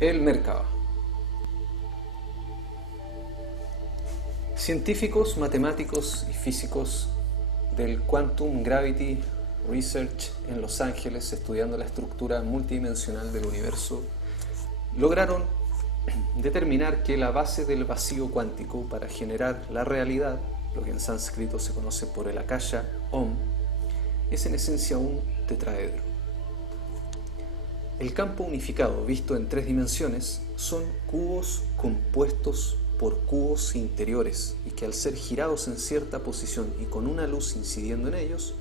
El Merkaba. Científicos, matemáticos y físicos del Quantum Gravity Research en Los Ángeles, estudiando la estructura multidimensional del universo, lograron determinar que la base del vacío cuántico para generar la realidad, lo que en sánscrito se conoce por el Akasha Om, es en esencia un tetraedro. El campo unificado, visto en 3 dimensiones, son cubos compuestos por cubos interiores y que al ser girados en cierta posición y con una luz incidiendo en ellos,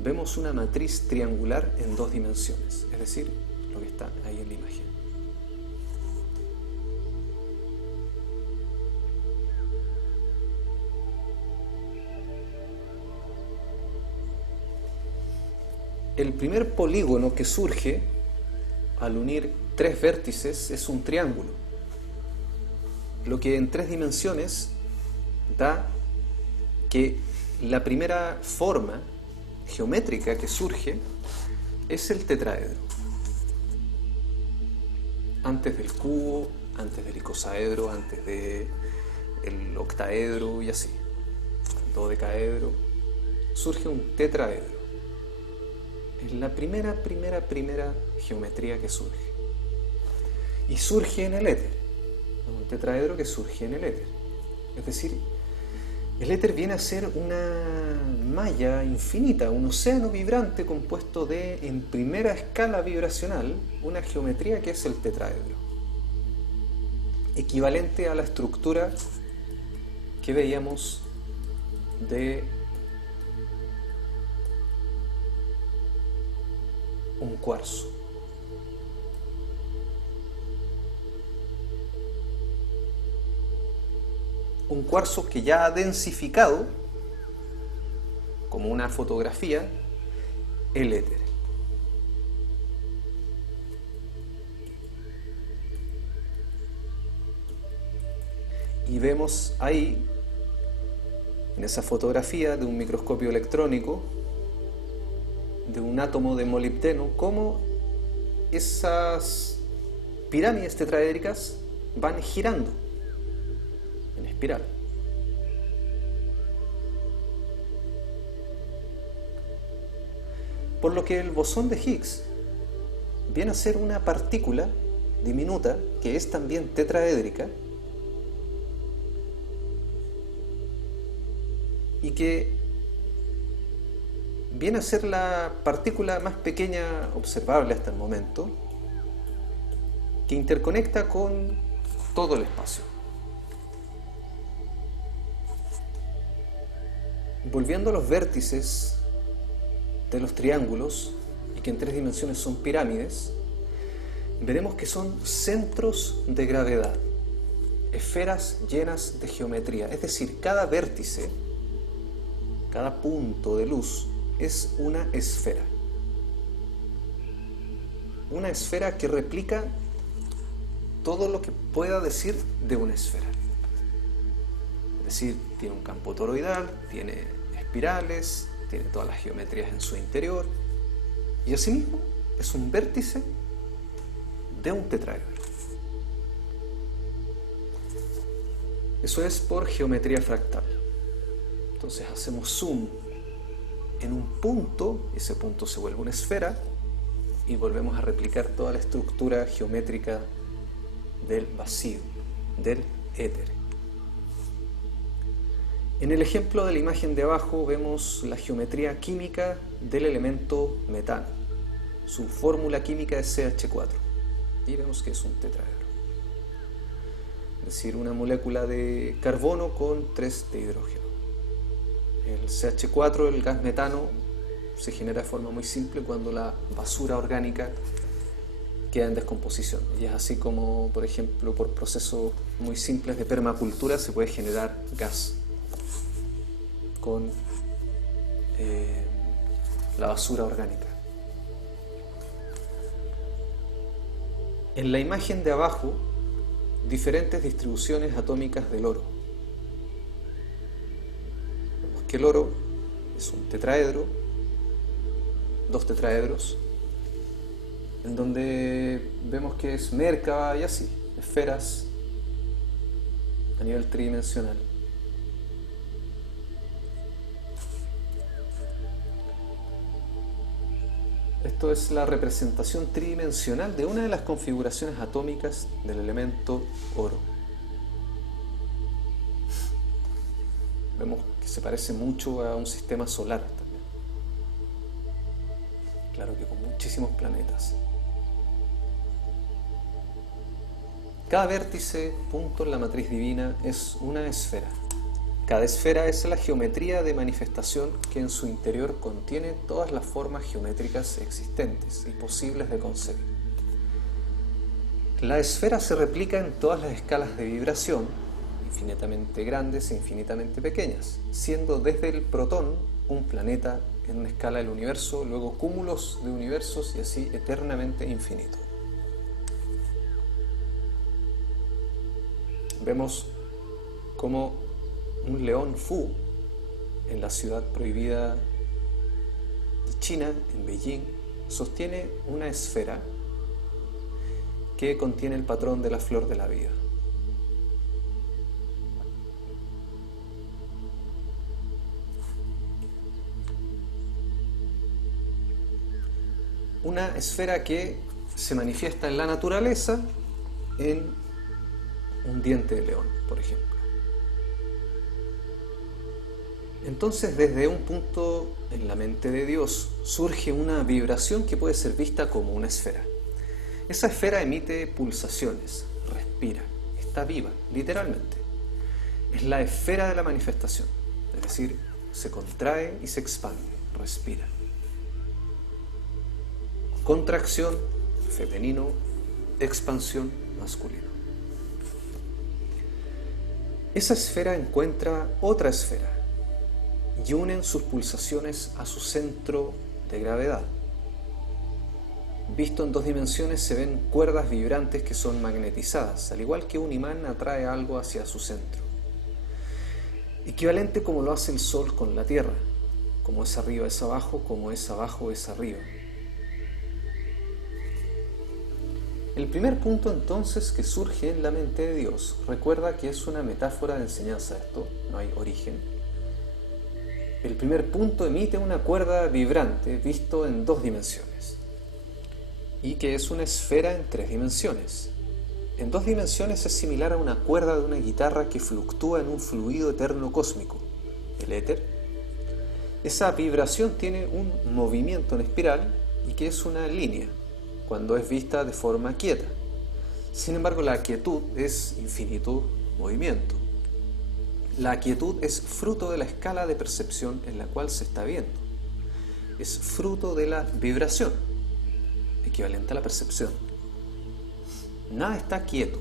vemos una matriz triangular en 2 dimensiones, es decir, lo que está ahí en la imagen. El primer polígono que surge al unir 3 vértices es un triángulo, lo que en 3 dimensiones da que la primera forma geométrica que surge es el tetraedro. Antes del cubo, antes del icosaedro, antes del octaedro y así, el dodecaedro, surge un tetraedro. Es la primera geometría que surge. Y surge en el éter. Un tetraedro que surge en el éter. Es decir, el éter viene a ser una malla infinita, un océano vibrante compuesto de, en primera escala vibracional, una geometría que es el tetraedro. Equivalente a la estructura que veíamos de un cuarzo. Un cuarzo que ya ha densificado, como una fotografía, el éter. Y vemos ahí, en esa fotografía de un microscopio electrónico, de un átomo de molibdeno, cómo esas pirámides tetraédricas van girando en espiral. Por lo que el bosón de Higgs viene a ser una partícula diminuta que es también tetraédrica y que viene a ser la partícula más pequeña observable hasta el momento, que interconecta con todo el espacio. Volviendo a los vértices de los triángulos, y que en 3 dimensiones son pirámides, veremos que son centros de gravedad, esferas llenas de geometría. Es decir, cada vértice, cada punto de luz, es una esfera. Una esfera que replica todo lo que pueda decir de una esfera. Es decir, tiene un campo toroidal, tiene espirales, tiene todas las geometrías en su interior y asimismo es un vértice de un tetraedro. Eso es por geometría fractal. Entonces hacemos zoom en un punto, ese punto se vuelve una esfera y volvemos a replicar toda la estructura geométrica del vacío, del éter. En el ejemplo de la imagen de abajo vemos la geometría química del elemento metano. Su fórmula química es CH4 y vemos que es un tetraedro. Es decir, una molécula de carbono con 3 de hidrógeno. El CH4, el gas metano, se genera de forma muy simple cuando la basura orgánica queda en descomposición. Y es así como, por ejemplo, por procesos muy simples de permacultura se puede generar gas con la basura orgánica. En la imagen de abajo, diferentes distribuciones atómicas del oro. Vemos que el oro es un tetraedro, 2 tetraedros, en donde vemos que es Merkaba y así, esferas a nivel tridimensional. Esto es la representación tridimensional de una de las configuraciones atómicas del elemento oro. Vemos que se parece mucho a un sistema solar también. Claro que con muchísimos planetas. Cada vértice, punto en la matriz divina, es una esfera. Cada esfera es la geometría de manifestación que en su interior contiene todas las formas geométricas existentes y posibles de concebir. La esfera se replica en todas las escalas de vibración, infinitamente grandes e infinitamente pequeñas, siendo desde el protón un planeta en una escala del universo, luego cúmulos de universos y así eternamente infinito. Vemos cómo un león Fu en la ciudad prohibida de China, en Beijing, sostiene una esfera que contiene el patrón de la flor de la vida. Una esfera que se manifiesta en la naturaleza en un diente de león, por ejemplo. Entonces, desde un punto en la mente de Dios surge una vibración que puede ser vista como una esfera. Esa esfera emite pulsaciones, respira, está viva, literalmente. Es la esfera de la manifestación, es decir, se contrae y se expande, respira. Contracción, femenino, expansión, masculino. Esa esfera encuentra otra esfera y unen sus pulsaciones a su centro de gravedad. Visto en 2 dimensiones se ven cuerdas vibrantes que son magnetizadas, al igual que un imán atrae algo hacia su centro. Equivalente como lo hace el Sol con la Tierra, como es arriba es abajo, como es abajo es arriba. El primer punto entonces que surge en la mente de Dios, recuerda que es una metáfora de enseñanza esto, no hay origen. El primer punto emite una cuerda vibrante visto en 2 dimensiones y que es una esfera en 3 dimensiones. En 2 dimensiones es similar a una cuerda de una guitarra que fluctúa en un fluido eterno cósmico, el éter. Esa vibración tiene un movimiento en espiral y que es una línea cuando es vista de forma quieta. Sin embargo, la quietud es infinitud movimiento. La quietud es fruto de la escala de percepción en la cual se está viendo. Es fruto de la vibración, equivalente a la percepción. Nada está quieto,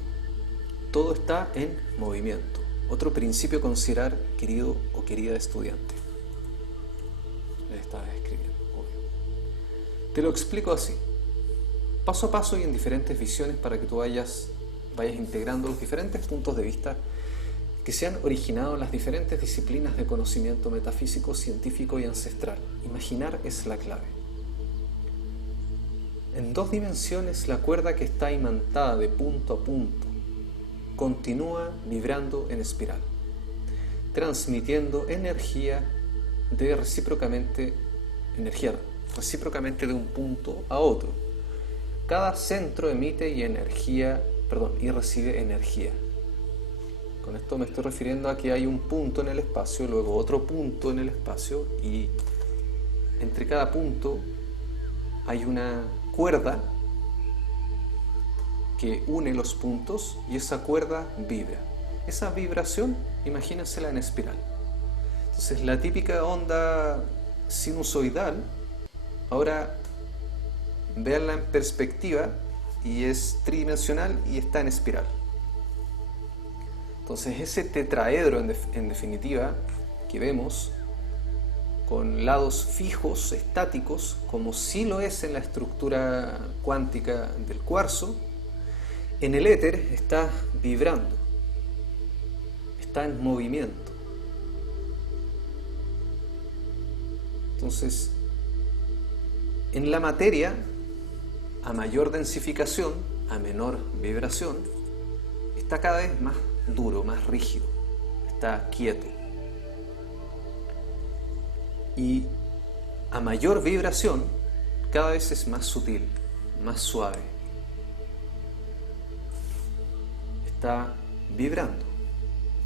todo está en movimiento. Otro principio a considerar, querido o querida estudiante. Le estaba escribiendo, obvio. Te lo explico así, paso a paso y en diferentes visiones para que tú vayas integrando los diferentes puntos de vista que se han originado en las diferentes disciplinas de conocimiento metafísico, científico y ancestral. Imaginar es la clave. En 2 dimensiones, la cuerda que está imantada de punto a punto continúa vibrando en espiral, transmitiendo energía recíprocamente de un punto a otro. Cada centro emite y recibe energía. Con esto me estoy refiriendo a que hay un punto en el espacio, luego otro punto en el espacio y entre cada punto hay una cuerda que une los puntos y esa cuerda vibra. Esa vibración, imagínensela en espiral. Entonces la típica onda sinusoidal, ahora véanla en perspectiva y es tridimensional y está en espiral. Entonces ese tetraedro en definitiva que vemos con lados fijos, estáticos, como sí lo es en la estructura cuántica del cuarzo, en el éter está vibrando, está en movimiento. Entonces, en la materia a mayor densificación, a menor vibración, está cada vez más duro, más rígido, está quieto. Y a mayor vibración, cada vez es más sutil, más suave. Está vibrando.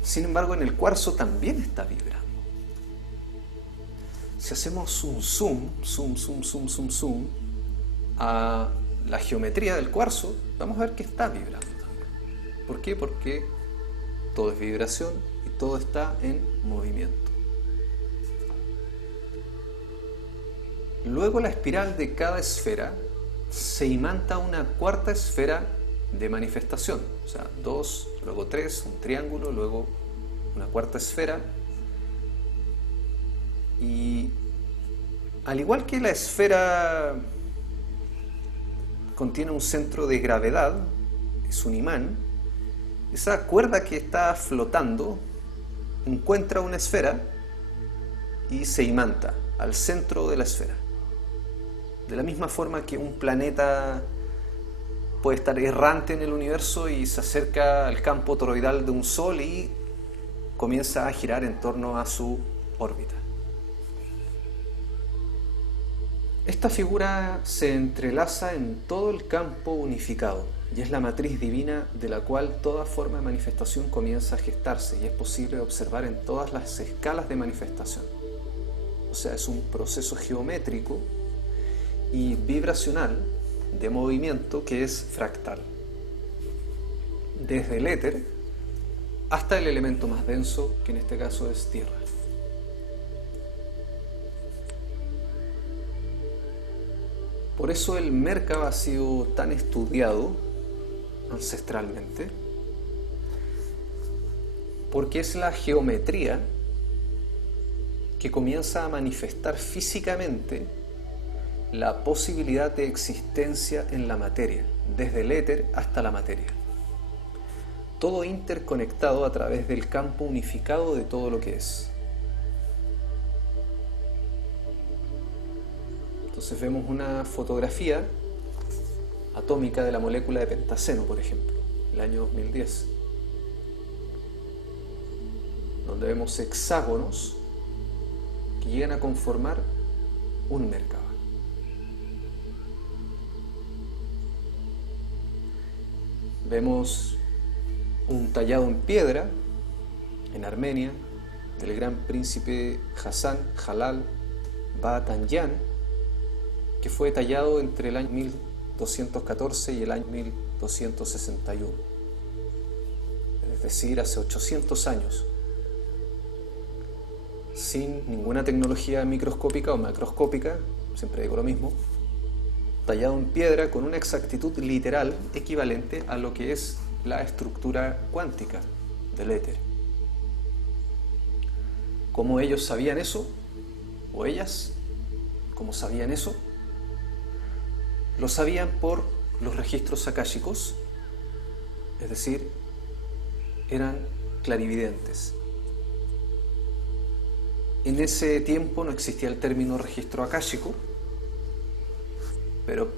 Sin embargo, en el cuarzo también está vibrando. Si hacemos un zoom a la geometría del cuarzo, vamos a ver que está vibrando también. ¿Por qué? Porque todo es vibración y todo está en movimiento. Luego la espiral de cada esfera se imanta una cuarta esfera de manifestación, o sea, 2, luego 3, un triángulo, luego una cuarta esfera. Y al igual que la esfera contiene un centro de gravedad, es un imán, esa cuerda que está flotando encuentra una esfera y se imanta al centro de la esfera. De la misma forma que un planeta puede estar errante en el universo y se acerca al campo toroidal de un sol y comienza a girar en torno a su órbita. Esta figura se entrelaza en todo el campo unificado y es la matriz divina de la cual toda forma de manifestación comienza a gestarse y es posible observar en todas las escalas de manifestación. O sea, es un proceso geométrico y vibracional de movimiento que es fractal. Desde el éter hasta el elemento más denso, que en este caso es tierra. Por eso el Merkaba ha sido tan estudiado ancestralmente, porque es la geometría que comienza a manifestar físicamente la posibilidad de existencia en la materia, desde el éter hasta la materia. Todo interconectado a través del campo unificado de todo lo que es. Entonces vemos una fotografía atómica de la molécula de pentaceno, por ejemplo, el año 2010, donde vemos hexágonos que llegan a conformar un Merkaba. Vemos un tallado en piedra en Armenia del gran príncipe Hassan Jalal Ba-Tanyaan, que fue tallado entre el año 1214 y el año 1261, es decir, hace 800 años, sin ninguna tecnología microscópica o macroscópica, siempre digo lo mismo, tallado en piedra con una exactitud literal equivalente a lo que es la estructura cuántica del éter. ¿Cómo ellos sabían eso? ¿O ellas? ¿Cómo sabían eso? Lo sabían por los registros akáshicos, es decir, eran clarividentes. En ese tiempo no existía el término registro akáshico, pero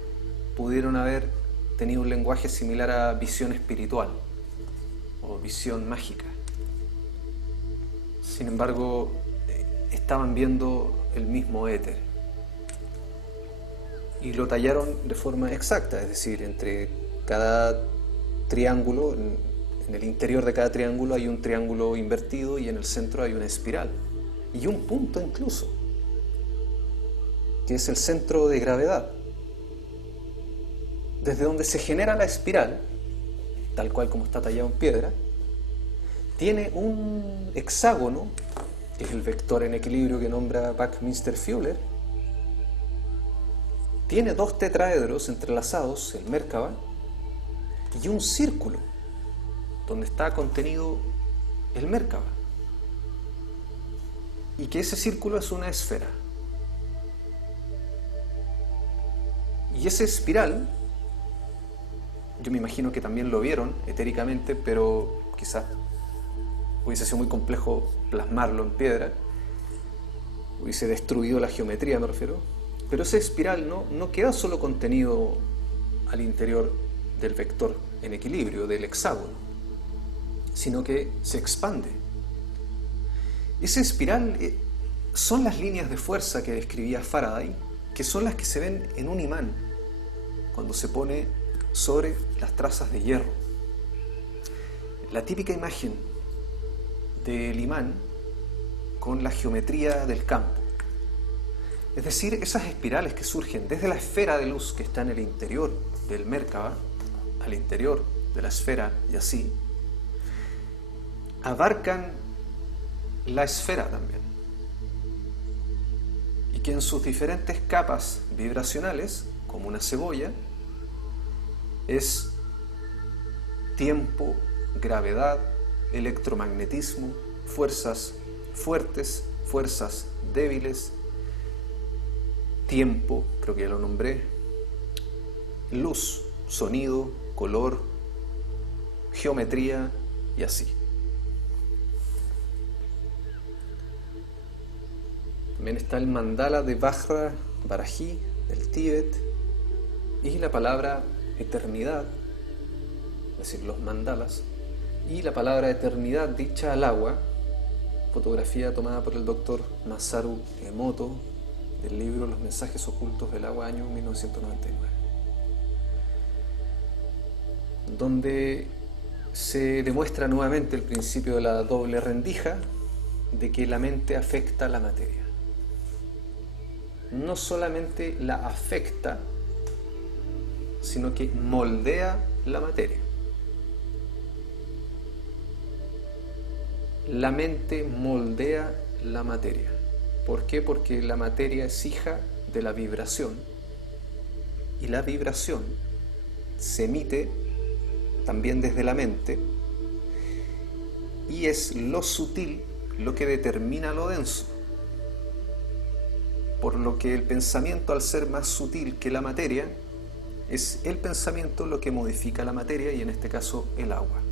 pudieron haber tenido un lenguaje similar a visión espiritual o visión mágica. Sin embargo, estaban viendo el mismo éter y lo tallaron de forma exacta, es decir, entre cada triángulo, en el interior de cada triángulo hay un triángulo invertido y en el centro hay una espiral y un punto incluso, que es el centro de gravedad, desde donde se genera la espiral, tal cual como está tallado en piedra. Tiene un hexágono, que es el vector en equilibrio que nombra Buckminster Fuller. Tiene dos tetraedros entrelazados, el Merkaba, y un círculo, donde está contenido el Merkaba. Y que ese círculo es una esfera. Y esa espiral, yo me imagino que también lo vieron etéricamente, pero quizás hubiese sido muy complejo plasmarlo en piedra, hubiese destruido la geometría, me refiero. Pero esa espiral no queda solo contenido al interior del vector en equilibrio, del hexágono, sino que se expande. Esa espiral son las líneas de fuerza que describía Faraday, que son las que se ven en un imán cuando se pone sobre las trazas de hierro. La típica imagen del imán con la geometría del campo. Es decir, esas espirales que surgen desde la esfera de luz que está en el interior del Merkaba, al interior de la esfera y así, abarcan la esfera también. Y que en sus diferentes capas vibracionales, como una cebolla, es tiempo, gravedad, electromagnetismo, fuerzas fuertes, fuerzas débiles, tiempo, creo que ya lo nombré, luz, sonido, color, geometría y así. También está el mandala de Vajra Barají del Tíbet y la palabra eternidad, es decir, los mandalas, y la palabra eternidad dicha al agua, fotografía tomada por el doctor Masaru Emoto del libro Los mensajes ocultos del agua, año 1999, donde se demuestra nuevamente el principio de la doble rendija, de que la mente afecta a la materia. No solamente la afecta, sino que moldea la materia. La mente moldea la materia. ¿Por qué? Porque la materia es hija de la vibración y la vibración se emite también desde la mente y es lo sutil lo que determina lo denso. Por lo que el pensamiento, al ser más sutil que la materia, es el pensamiento lo que modifica la materia y en este caso el agua.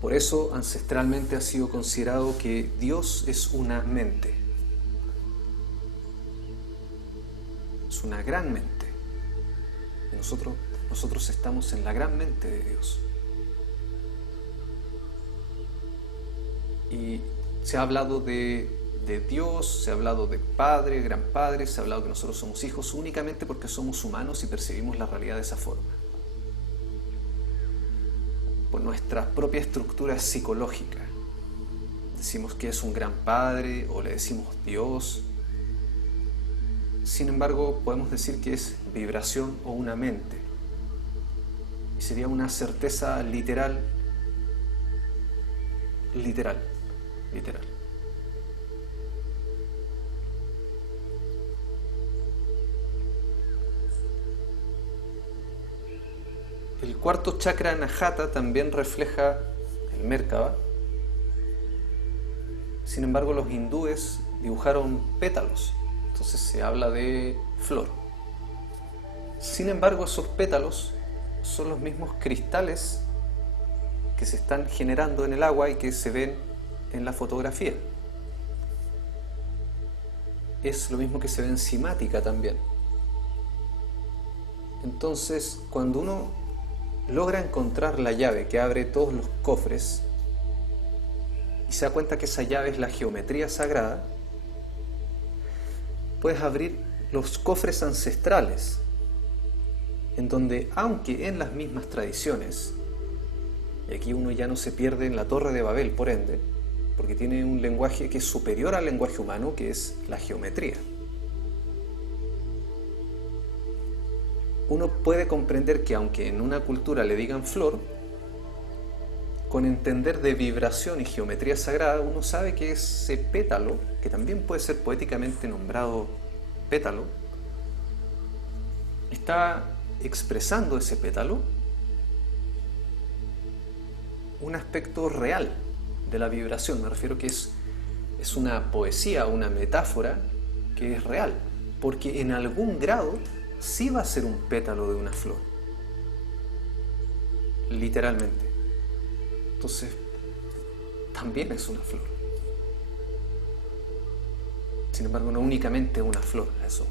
Por eso ancestralmente ha sido considerado que Dios es una mente. Es una gran mente. Y nosotros estamos en la gran mente de Dios. Y se ha hablado de Dios, se ha hablado de Padre, Gran Padre, se ha hablado que nosotros somos hijos únicamente porque somos humanos y percibimos la realidad de esa forma. Por nuestra propia estructura psicológica. Decimos que es un gran Padre o le decimos Dios. Sin embargo, podemos decir que es vibración o una mente. Y sería una certeza literal. El cuarto chakra Anahata también refleja el Merkaba. Sin embargo, los hindúes dibujaron pétalos, entonces se habla de flor. Sin embargo, esos pétalos son los mismos cristales que se están generando en el agua y que se ven en la fotografía. Es lo mismo que se ve en cimática también. Entonces, cuando uno logra encontrar la llave que abre todos los cofres y se da cuenta que esa llave es la geometría sagrada, puedes abrir los cofres ancestrales, en donde, aunque en las mismas tradiciones, y aquí uno ya no se pierde en la Torre de Babel, por ende, porque tiene un lenguaje que es superior al lenguaje humano, que es la geometría. Uno puede comprender que aunque en una cultura le digan flor, con entender de vibración y geometría sagrada, uno sabe que ese pétalo, que también puede ser poéticamente nombrado pétalo, está expresando ese pétalo un aspecto real de la vibración. Me refiero que es una poesía, una metáfora que es real, porque en algún grado sí va a ser un pétalo de una flor, literalmente. Entonces, también es una flor. Sin embargo, no únicamente una flor, eso.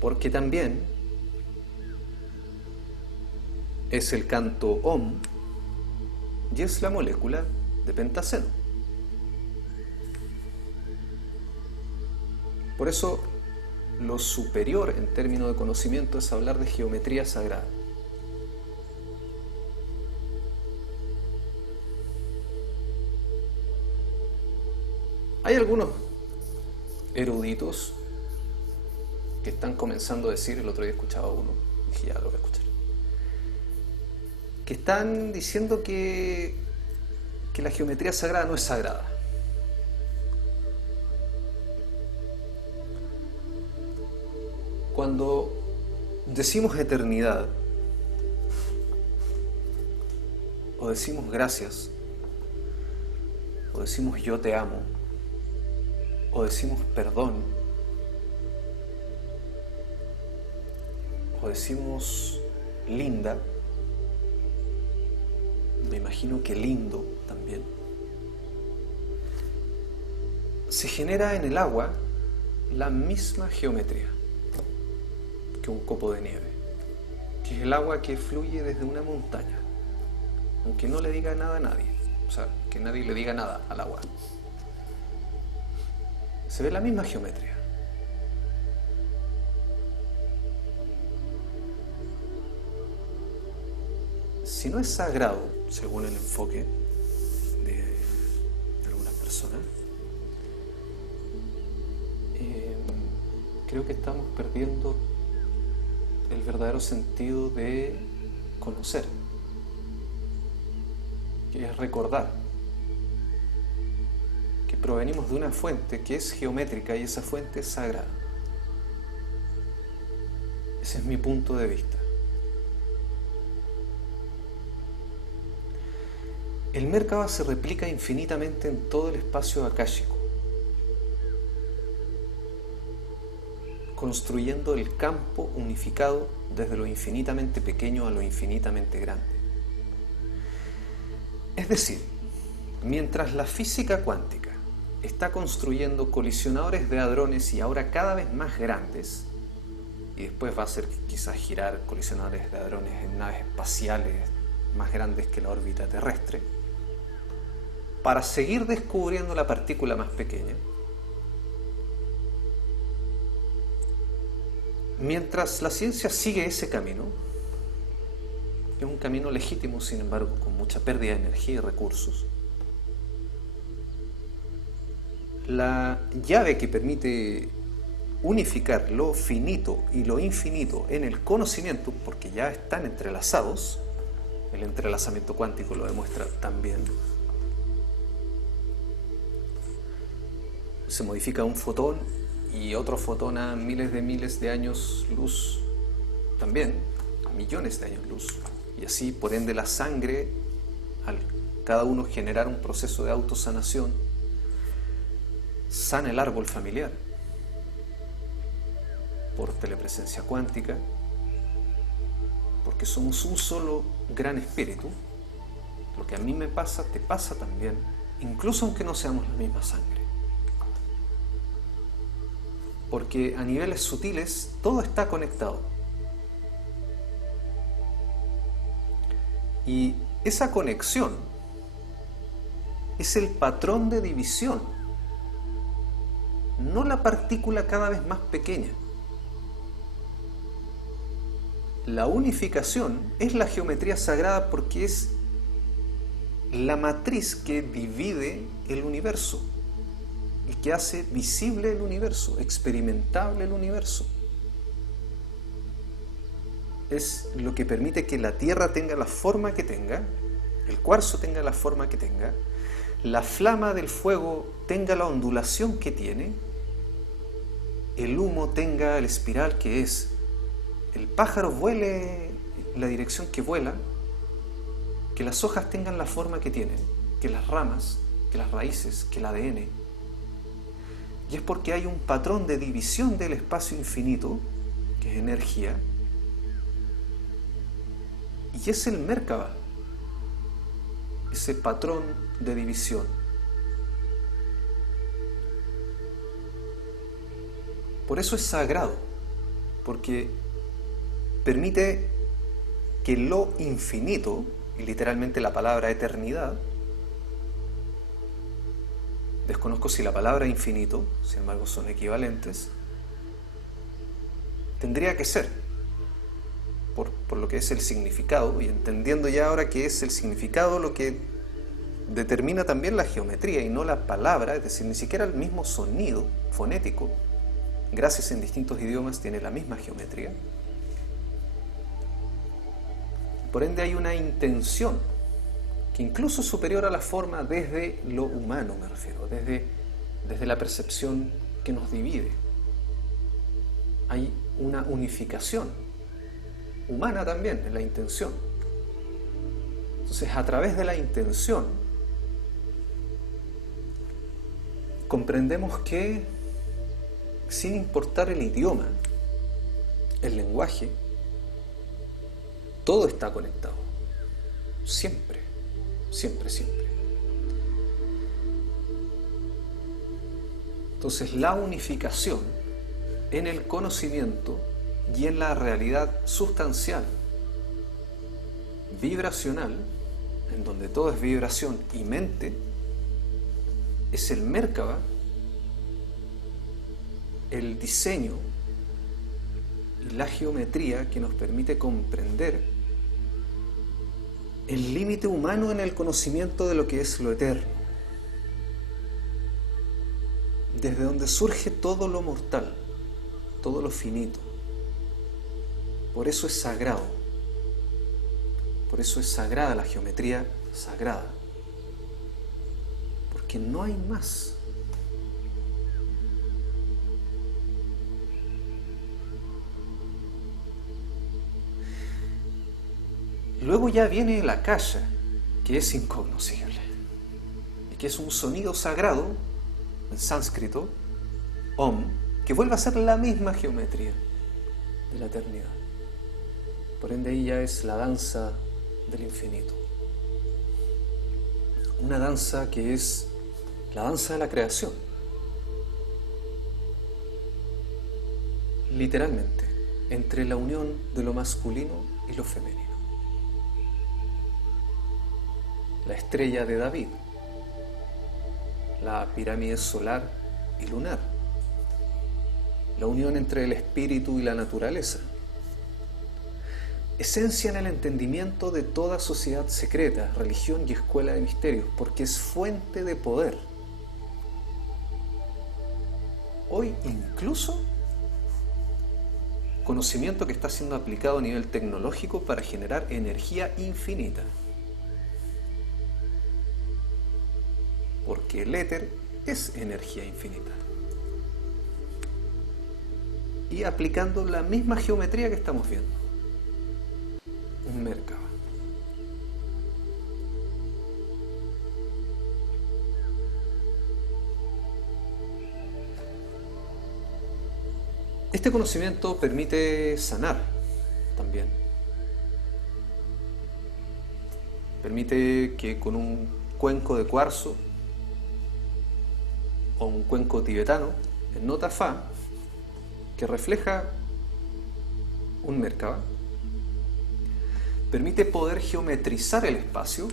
Porque también es el canto Om y es la molécula de pentaceno. Por eso, lo superior en términos de conocimiento es hablar de geometría sagrada. Hay algunos eruditos que están comenzando a decir, el otro día escuchaba uno, dije ya lo voy a escuchar, que están diciendo que la geometría sagrada no es sagrada. Cuando decimos eternidad, o decimos gracias, o decimos yo te amo, o decimos perdón, o decimos linda, me imagino que lindo también, se genera en el agua la misma geometría que un copo de nieve, que es el agua que fluye desde una montaña, aunque no le diga nada a nadie, o sea, que nadie le diga nada al agua. Se ve la misma geometría. Si no es sagrado, según el enfoque de algunas personas, creo que estamos perdiendo el verdadero sentido de conocer, que es recordar que provenimos de una fuente que es geométrica y esa fuente es sagrada. Ese es mi punto de vista. El Merkaba se replica infinitamente en todo el espacio akáshico, construyendo el campo unificado desde lo infinitamente pequeño a lo infinitamente grande. Es decir, mientras la física cuántica está construyendo colisionadores de hadrones y ahora cada vez más grandes, y después va a hacer quizás girar colisionadores de hadrones en naves espaciales más grandes que la órbita terrestre, para seguir descubriendo la partícula más pequeña, mientras la ciencia sigue ese camino, que es un camino legítimo, sin embargo, con mucha pérdida de energía y recursos, la llave que permite unificar lo finito y lo infinito en el conocimiento, porque ya están entrelazados, el entrelazamiento cuántico lo demuestra también, se modifica un fotón y otro fotón a miles de años luz también, a millones de años luz, y así por ende la sangre, al cada uno generar un proceso de autosanación, sana el árbol familiar por telepresencia cuántica, porque somos un solo gran espíritu. Lo que a mí me pasa, te pasa también, incluso aunque no seamos la misma sangre. Porque a niveles sutiles todo está conectado. Y esa conexión es el patrón de división, no la partícula cada vez más pequeña. La unificación es la geometría sagrada porque es la matriz que divide el universo y que hace visible el universo, experimentable el universo. Es lo que permite que la Tierra tenga la forma que tenga, el cuarzo tenga la forma que tenga, la flama del fuego tenga la ondulación que tiene, el humo tenga el espiral que es, el pájaro vuele en la dirección que vuela, que las hojas tengan la forma que tienen, que las ramas, que las raíces, que el ADN. Y es porque hay un patrón de división del espacio infinito, que es energía, y es el Merkaba. ese patrón de división. Por eso es sagrado, porque permite que lo infinito, y literalmente la palabra eternidad, desconozco si la palabra infinito, sin embargo son equivalentes, tendría que ser, por lo que es el significado, y entendiendo ya ahora que es el significado lo que determina también la geometría y no la palabra, es decir, ni siquiera el mismo sonido fonético, gracias en distintos idiomas tiene la misma geometría. Por ende hay una intención que incluso es superior a la forma desde lo humano, me refiero, desde la percepción que nos divide. Hay una unificación humana también en la intención. Entonces, a través de la intención, comprendemos que, sin importar el idioma, el lenguaje, todo está conectado. Siempre, siempre, siempre. Entonces, la unificación en el conocimiento y en la realidad sustancial, vibracional, en donde todo es vibración y mente, es el Merkaba, el diseño y la geometría que nos permite comprender el límite humano en el conocimiento de lo que es lo eterno, desde donde surge todo lo mortal, todo lo finito. Por eso es sagrado, por eso es sagrada la geometría sagrada, porque no hay más. Luego ya viene la akasha, que es incognoscible, y que es un sonido sagrado, en sánscrito, Om, que vuelve a ser la misma geometría de la eternidad. Por ende, ella es la danza del infinito. Una danza que es la danza de la creación. Literalmente, entre la unión de lo masculino y lo femenino. La estrella de David, la pirámide solar y lunar, la unión entre el espíritu y la naturaleza, esencia en el entendimiento de toda sociedad secreta, religión y escuela de misterios, porque es fuente de poder. Hoy incluso conocimiento que está siendo aplicado a nivel tecnológico para generar energía infinita. Porque el éter es energía infinita. Y aplicando la misma geometría que estamos viendo. Un Merkaba. Este conocimiento permite sanar también. Permite que con un cuenco de cuarzo o un cuenco tibetano en nota fa, que refleja un Merkaba, permite poder geometrizar el espacio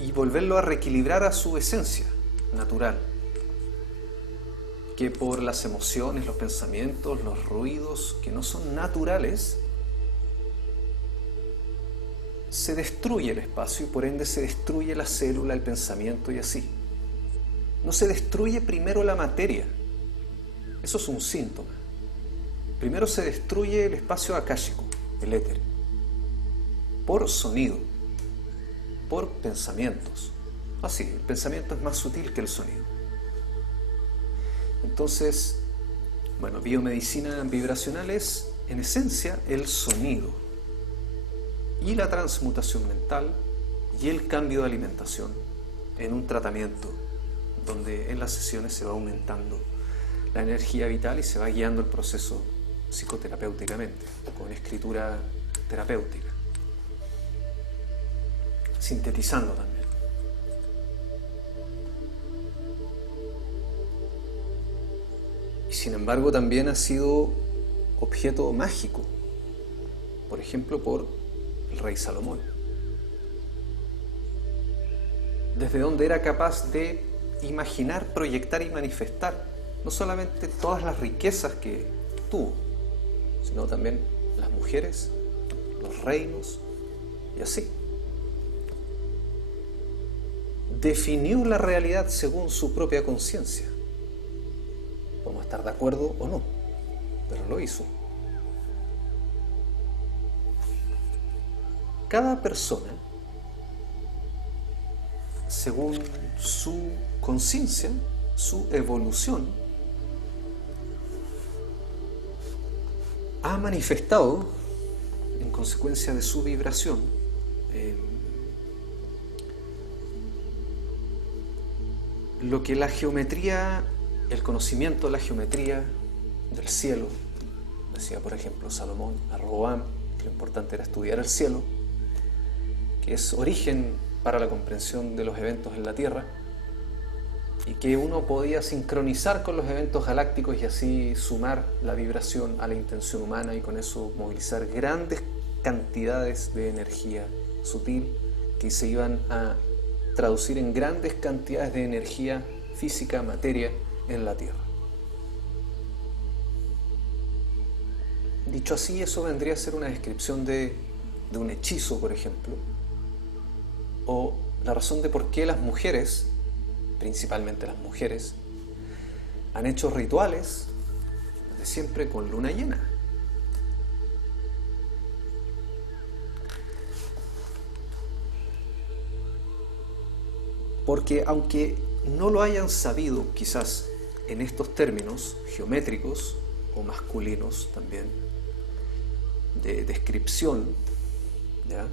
y volverlo a reequilibrar a su esencia natural, que por las emociones, los pensamientos, los ruidos que no son naturales, se destruye el espacio y por ende se destruye la célula, el pensamiento y así. No se destruye primero la materia. Eso es un síntoma. Primero se destruye el espacio akáshico, el éter, por sonido, por pensamientos. Así, el pensamiento es más sutil que el sonido. Entonces, bueno, biomedicina vibracional es, en esencia, el sonido y la transmutación mental y el cambio de alimentación en un tratamiento donde en las sesiones se va aumentando la energía vital y se va guiando el proceso psicoterapéuticamente, con escritura terapéutica. sintetizando también. Y sin embargo también ha sido objeto mágico, por ejemplo por el rey Salomón, desde donde era capaz de imaginar, proyectar y manifestar no solamente todas las riquezas que tuvo, sino también las mujeres, los reinos y así. Definió la realidad según su propia conciencia. Podemos estar de acuerdo o no, pero lo hizo. Cada persona, según su conciencia, su evolución, ha manifestado, en consecuencia de su vibración, lo que la geometría, el conocimiento de la geometría del cielo, decía por ejemplo Salomón a Roboam, que lo importante era estudiar el cielo, que es origen para la comprensión de los eventos en la Tierra, y que uno podía sincronizar con los eventos galácticos y así sumar la vibración a la intención humana y con eso movilizar grandes cantidades de energía sutil que se iban a traducir en grandes cantidades de energía física, materia, en la Tierra. Dicho así, eso vendría a ser una descripción de un hechizo, por ejemplo, o la razón de por qué las mujeres, principalmente las mujeres, han hecho rituales desde siempre con luna llena. Porque aunque no lo hayan sabido quizás en estos términos geométricos o masculinos también, de descripción, ¿ya?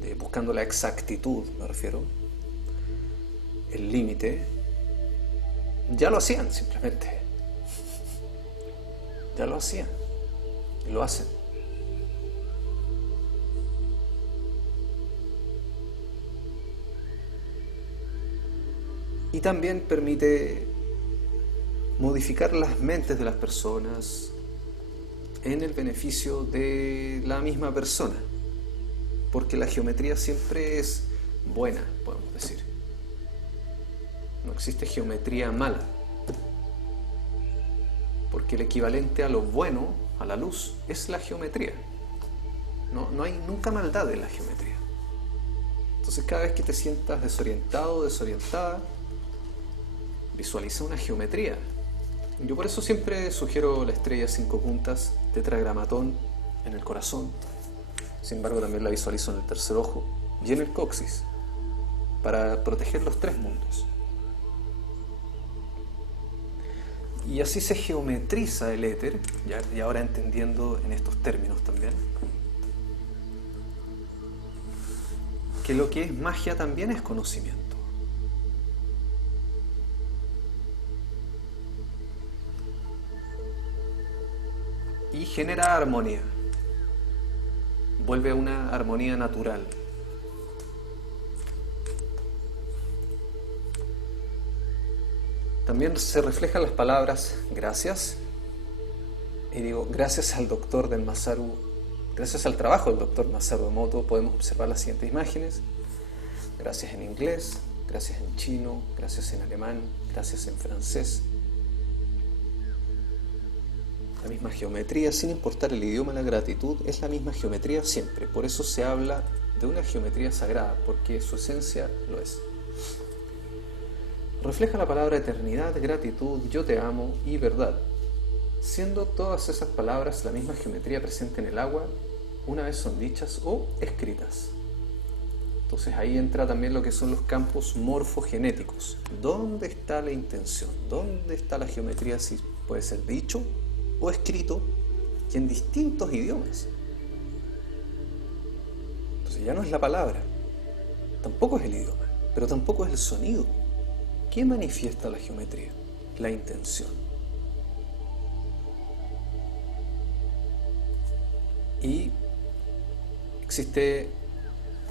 De buscando la exactitud, me refiero, el límite, ya lo hacían simplemente. Ya lo hacían y lo hacen. Y también permite modificar las mentes de las personas en el beneficio de la misma persona, porque la geometría siempre es buena, podemos decir. No existe geometría mala, porque el equivalente a lo bueno, a la luz, es la geometría. No hay nunca maldad en la geometría. Entonces cada vez que te sientas desorientado o desorientada, visualiza una geometría. Yo por eso siempre sugiero la estrella 5 puntas, tetragramatón en el corazón. Sin embargo también la visualizo en el tercer ojo y en el coxis, para proteger los tres mundos. Y así se geometriza el éter, y ahora entendiendo en estos términos también, que lo que es magia también es conocimiento. Y genera armonía, vuelve a una armonía natural. También se reflejan las palabras gracias, y digo gracias al doctor del Masaru, gracias al trabajo del doctor Masaru Emoto podemos observar las siguientes imágenes: gracias en inglés, gracias en chino, gracias en alemán, gracias en francés. La misma geometría, sin importar el idioma, la gratitud es la misma geometría siempre. Por eso se habla de una geometría sagrada, porque su esencia lo es. Refleja la palabra eternidad, gratitud, yo te amo y verdad, siendo todas esas palabras la misma geometría presente en el agua, una vez son dichas o escritas. Entonces ahí entra también lo que son los campos morfogenéticos. ¿Dónde está la intención? ¿Dónde está la geometría? Si puede ser dicho o escrito y en distintos idiomas. Entonces ya no es la palabra, tampoco es el idioma, pero tampoco es el sonido. ¿Qué manifiesta la geometría? La intención. Y existe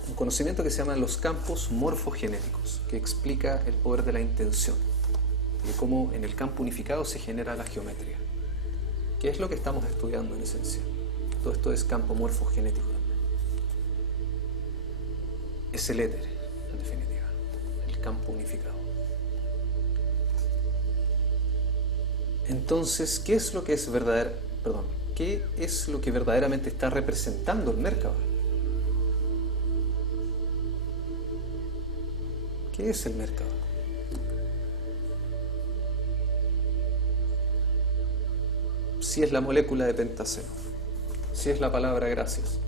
un conocimiento que se llama los campos morfogenéticos, que explica el poder de la intención y cómo en el campo unificado se genera la geometría, que es lo que estamos estudiando en esencia. Todo esto es campo morfogenético también. Es el éter, en definitiva, el campo unificado. Entonces, ¿qué es lo que verdaderamente está representando el Merkaba? ¿Qué es el Merkaba? Si es la molécula de pentaceno, si es la palabra gracias,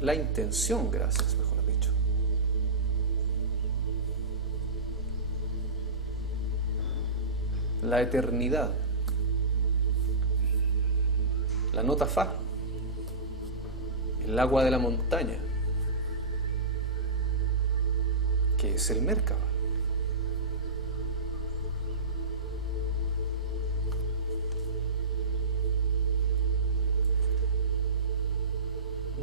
la intención gracias, mejor dicho. La eternidad, la nota fa, el agua de la montaña, que es el Merkaba.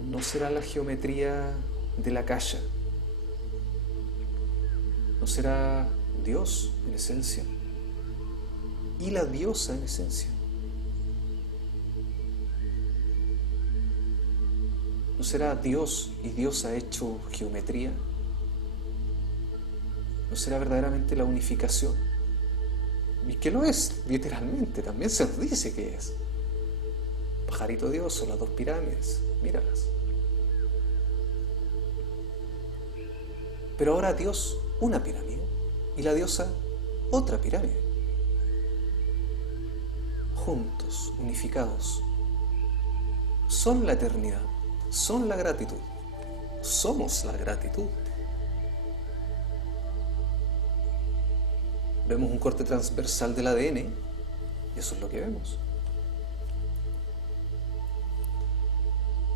No será la geometría de la Kaya, no será Dios en esencia y la diosa en esencia. ¿No será Dios y diosa hecho geometría? ¿No será verdaderamente la unificación? Y que lo es, literalmente, también se nos dice que es. Pajarito Dios o las dos pirámides, míralas. Pero ahora Dios, una pirámide, y la diosa, otra pirámide. Juntos, unificados, son la eternidad, son la gratitud, somos la gratitud. Vemos un corte transversal del ADN y eso es lo que vemos.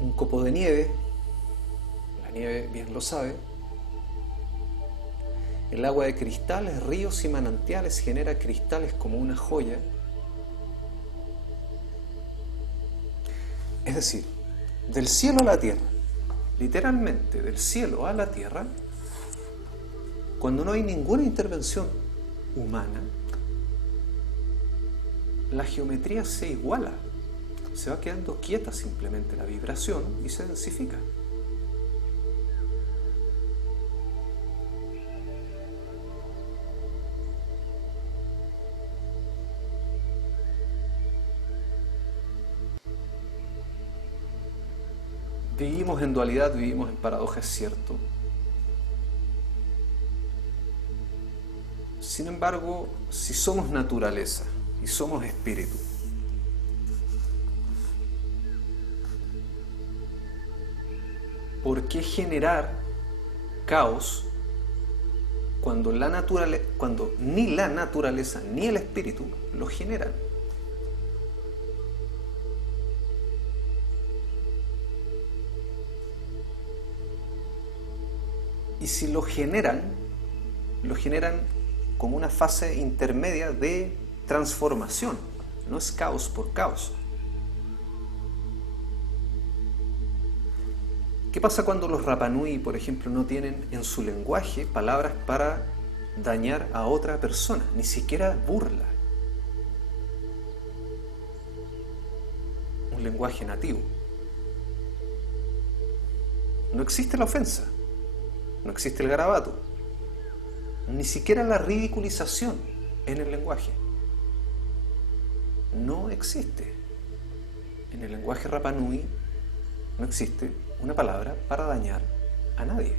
Un copo de nieve, la nieve bien lo sabe. El agua de cristales, ríos y manantiales genera cristales como una joya. Es decir, del cielo a la tierra, literalmente del cielo a la tierra, cuando no hay ninguna intervención humana, la geometría se iguala, se va quedando quieta simplemente la vibración y se densifica. Vivimos en dualidad, vivimos en paradoja, es cierto. Sin embargo, si somos naturaleza y somos espíritu, ¿por qué generar caos cuando ni la naturaleza ni el espíritu lo generan? Y si lo generan como una fase intermedia de transformación, no es caos por caos. ¿Qué pasa cuando los Rapanui, por ejemplo, no tienen en su lenguaje palabras para dañar a otra persona, ni siquiera burla? Un lenguaje nativo. No existe la ofensa. No existe el garabato, ni siquiera la ridiculización en el lenguaje. No existe. En el lenguaje Rapanui no existe una palabra para dañar a nadie,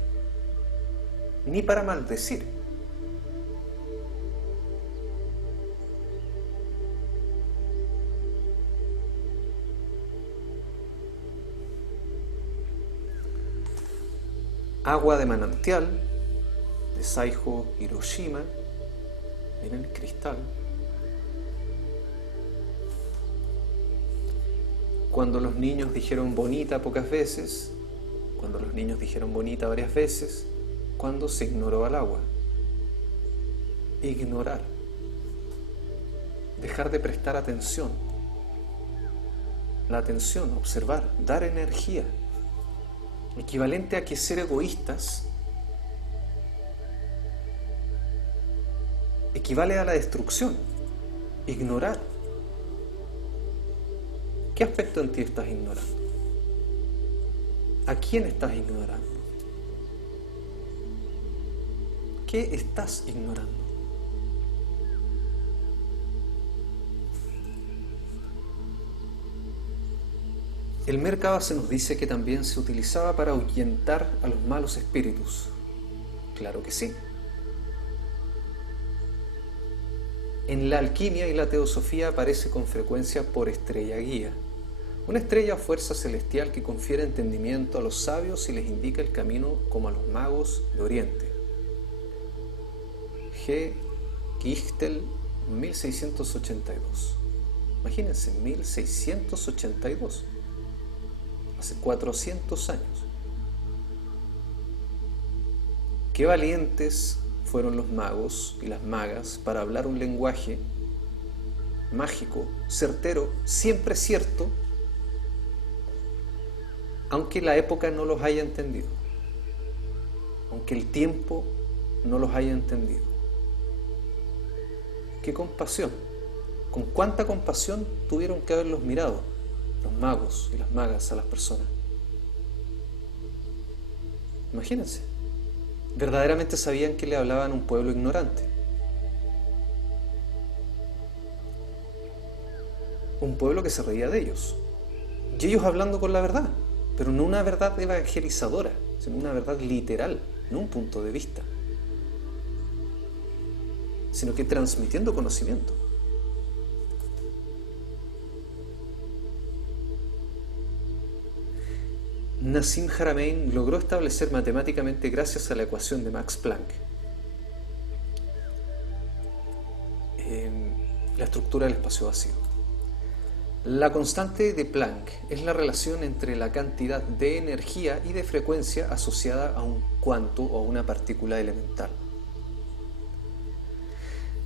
ni para maldecir. Agua de manantial, de Saiho Hiroshima, miren el cristal. Cuando los niños dijeron bonita pocas veces, cuando los niños dijeron bonita varias veces, cuando se ignoró al agua. Ignorar. Dejar de prestar atención. La atención, observar, dar energía. equivalente a que ser egoístas equivale a la destrucción, ignorar. ¿Qué aspecto en ti estás ignorando? ¿A quién estás ignorando? ¿Qué estás ignorando? El Merkaba se nos dice que también se utilizaba para ahuyentar a los malos espíritus. Claro que sí. En la alquimia y la teosofía aparece con frecuencia por estrella guía. Una estrella o fuerza celestial que confiere entendimiento a los sabios y les indica el camino como a los magos de Oriente. G. Gichtel, 1682. Imagínense, 1682. Hace 400 años. Qué valientes fueron los magos y las magas para hablar un lenguaje mágico, certero, siempre cierto, aunque la época no los haya entendido, aunque el tiempo no los haya entendido. ¡Qué compasión! ¿Con cuánta compasión tuvieron que haberlos mirado los magos y las magas a las personas? Imagínense, verdaderamente sabían que le hablaban a un pueblo ignorante, un pueblo que se reía de ellos, y ellos hablando con la verdad, pero no una verdad evangelizadora, sino una verdad literal, no un punto de vista, sino que transmitiendo conocimiento. Nassim Haramein logró establecer matemáticamente, gracias a la ecuación de Max Planck, la estructura del espacio vacío. La constante de Planck es la relación entre la cantidad de energía y de frecuencia asociada a un cuanto o a una partícula elemental.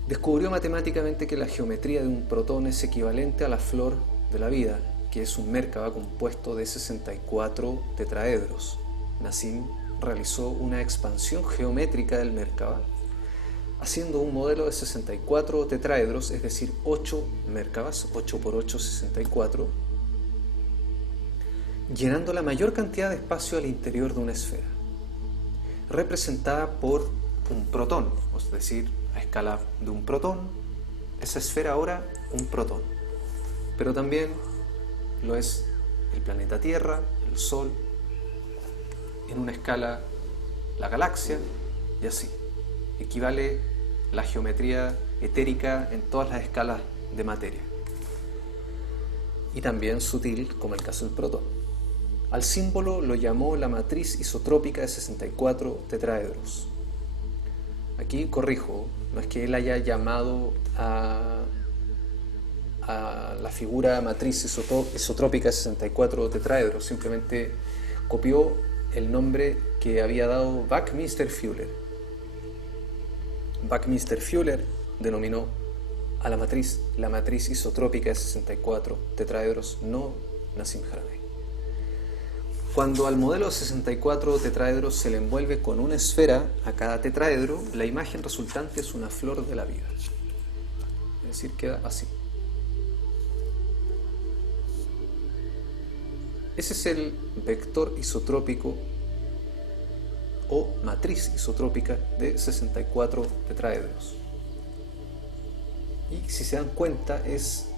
Descubrió matemáticamente que la geometría de un protón es equivalente a la flor de la vida, que es un Merkaba compuesto de 64 tetraedros. Nassim realizó una expansión geométrica del Merkaba, haciendo un modelo de 64 tetraedros, es decir, 8 Merkabas, 8 por 8, 64, llenando la mayor cantidad de espacio al interior de una esfera, representada por un protón, es decir, a escala de un protón, esa esfera ahora un protón, pero también lo es el planeta Tierra, el Sol, en una escala la galaxia, y así. Equivale la geometría etérica en todas las escalas de materia. Y también sutil, como el caso del protón. Al símbolo lo llamó la matriz isotrópica de 64 tetraedros. Aquí corrijo, no es que él haya llamado a la figura matriz isotrópica de 64 tetraedros, simplemente copió el nombre que había dado Buckminster Fuller. Buckminster Fuller denominó a la matriz isotrópica de 64 tetraedros, no Nassim Haramein. Cuando al modelo de 64 tetraedros se le envuelve con una esfera a cada tetraedro, la imagen resultante es una flor de la vida. Es decir, queda así. Ese es el vector isotrópico o matriz isotrópica de 64 tetraedros. Y si se dan cuenta, es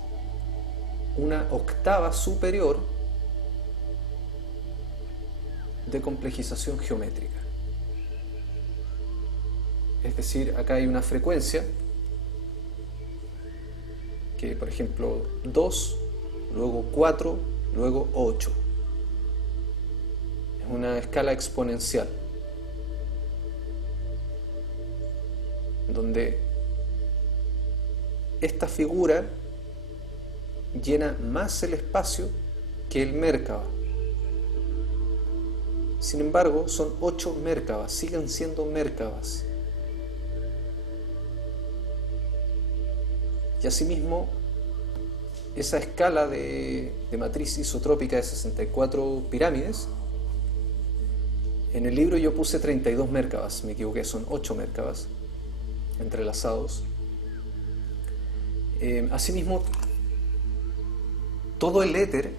una octava superior de complejización geométrica. Es decir, acá hay una frecuencia que, por ejemplo, 2, luego 4, luego 8. Es una escala exponencial, donde esta figura llena más el espacio que el Merkaba. Sin embargo, son 8 Merkabas, siguen siendo Merkabas. Y asimismo, esa escala de matriz isotrópica de 64 pirámides En el libro yo puse 32 Merkabas, me equivoqué, son 8 Merkabas entrelazados. Asimismo, todo el éter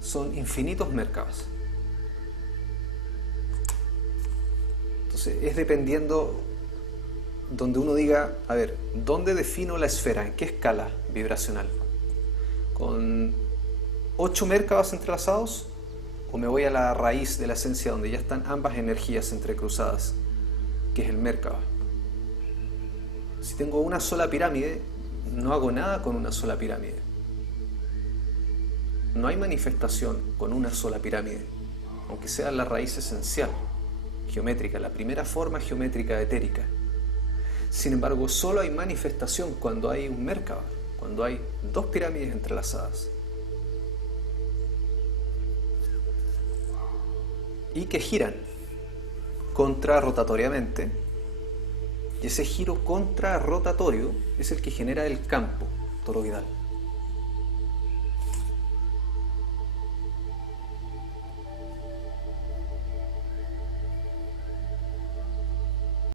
son infinitos Merkabas. Entonces es dependiendo donde uno diga, a ver, ¿dónde defino la esfera? ¿En qué escala vibracional? ¿Con 8 Merkabas entrelazados? ¿O me voy a la raíz de la esencia donde ya están ambas energías entrecruzadas, que es el Merkaba? Si tengo una sola pirámide, no hago nada con una sola pirámide. No hay manifestación con una sola pirámide, aunque sea la raíz esencial, geométrica, la primera forma geométrica etérica. Sin embargo, solo hay manifestación cuando hay un Merkaba, cuando hay 2 pirámides entrelazadas. Y que giran contrarrotatoriamente, y ese giro contrarrotatorio es el que genera el campo toroidal.